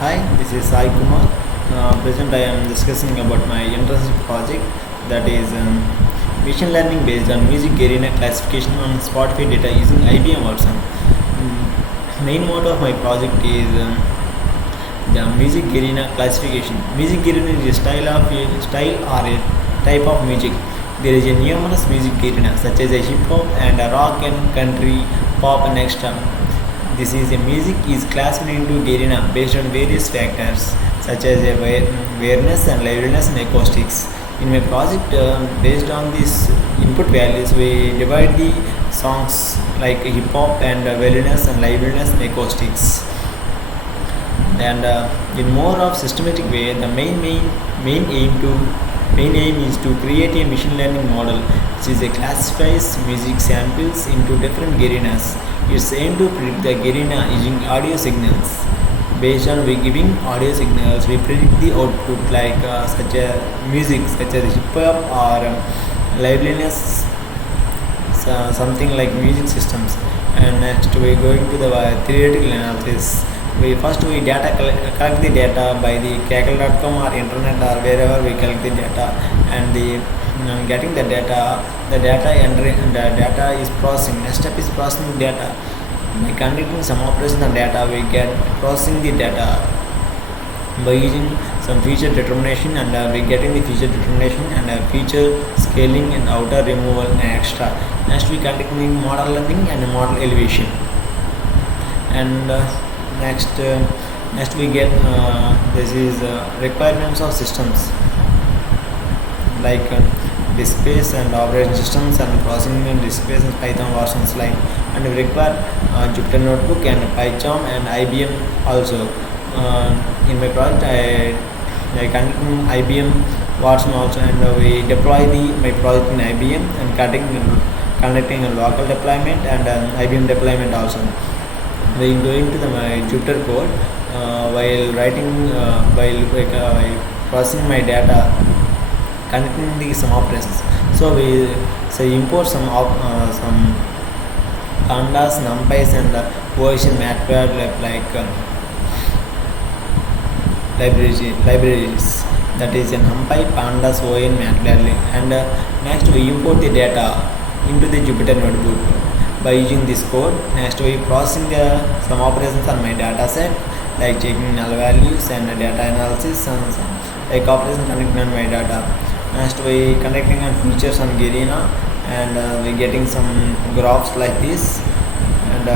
Hi, this is Sai Kumar. Present I am discussing about my internship project, that is machine learning based on music arena classification on Spotify data using IBM Watson. Main motto of my project is the music arena classification. Music arena is a style or a type of music. There is a numerous music arena such as a hip hop and a rock and country, pop and extra. This is a music is classified into arena based on various factors such as awareness and liveliness and acoustics. In my project, based on these input values, we divide the songs like hip hop and liveliness and liveliness and acoustics. And in more of systematic way, the main aim is to create a machine learning model which is a classifies music samples into different arenas. It's aimed to predict the arena using audio signals. Based on we giving audio signals, we predict the output like such a music such as hip hop or liveliness, something like music systems. And next we going to the theoretical analysis. We collect the data by the Kaggle.com or internet or wherever we collect the data, and getting the data entry, the data is processing. Next step is processing data. By conducting some operations on data, we get processing the data by using some feature determination, and we getting the feature determination and feature scaling and outer removal and extra. Next we conducting model learning and model elevation, and next we get this is requirements of systems like disk space and operating systems and processing in disk space and Python versions like, and we require Jupyter Notebook and PyCharm and IBM also. In my project I conduct IBM Watson also, and we deploy my project in IBM and conducting a local deployment and IBM deployment also. We go into the my Jupyter code while processing my data, conducting some operations. So we import some pandas, numpys and version matplotlib like libraries, that is a numpy, pandas, on, matplotlib. And next we import the data into the Jupyter Notebook by using this code. Next we processing some operations on my data set like checking null values and data analysis and some like operation conducting on my data. Next we conducting on features on arena, and we getting some graphs like this, and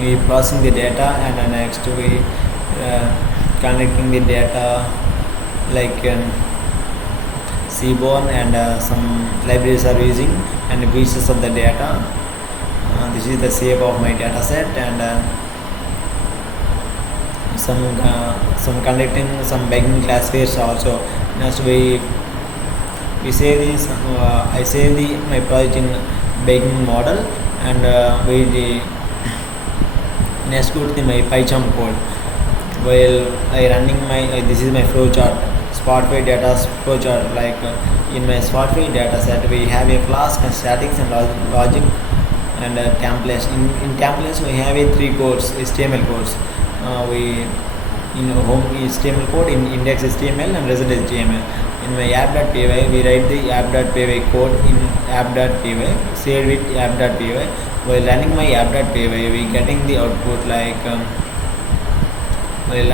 we processing the data, and next we conducting the data like Seaborn, and some libraries are using and pieces of the data. This is the shape of my data set, and some conducting some begging classifiers also. Next we save this. I save my project in begging model, and we next go to my PyCharm code. While I running my this is my flowchart, Spotify data flowchart. Like in my Spotify data set, we have a flask and statics and logic and templates. In templates we have a 3 codes, HTML codes. We in home HTML code, in index HTML and result HTML. In my app.py we write the app.py code in app.py, save with app.py. While running my app.py we getting the output like while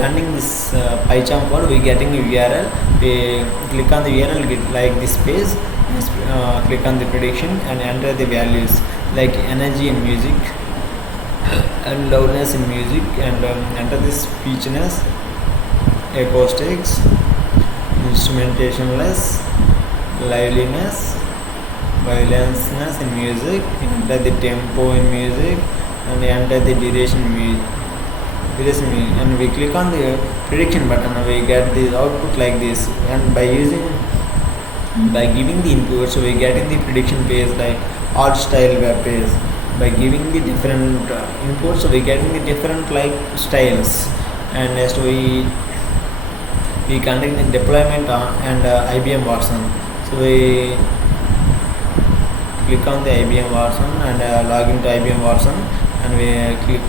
running this PyCharm code, we getting a URL. We click on the URL, get like this page. Click on the prediction and enter the values like energy in music and loudness in music, and enter this pitchness, acoustics, instrumentationless, liveliness, violenceness in music, enter the tempo in music, and enter the duration in music. And we click on the prediction button, we get the output like this. And by giving the inputs, we get in the prediction page like art style web page. By giving the different inputs, we getting the different like styles. And next we conduct the deployment and IBM Watson. So we click on the IBM Watson and log into IBM Watson, and we click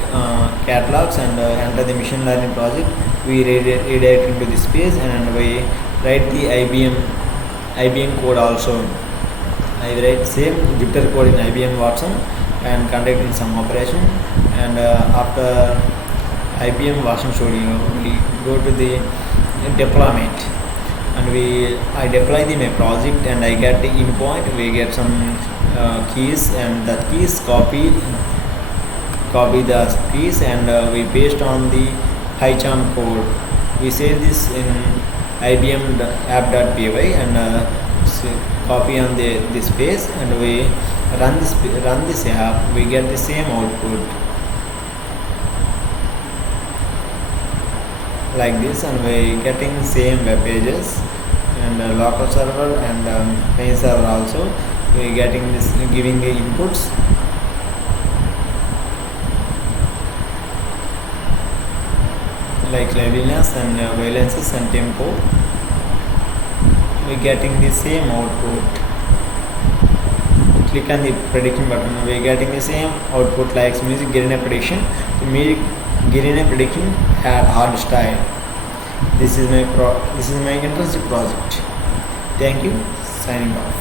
catalogs and enter the machine learning project. We redirect into this page, and we write the IBM code also. I write same Jupyter code in IBM Watson and conducting some operation, and after IBM Watson Studio we go to the deployment, and I deploy my project, and I get the endpoint. We get some keys, and the keys copy the keys, and we paste on the HiCharm code. We save this in IBM app.py, and copy on this page, and we run this app. We get the same output like this, and we getting the same web pages, and local server and main server also. We getting this, giving the inputs like cleanliness and valences and tempo. We getting the same output. Click on the prediction button. We getting the same output like music getting a prediction. The music getting a prediction had hard style. This is my interesting project. Thank you. Signing off.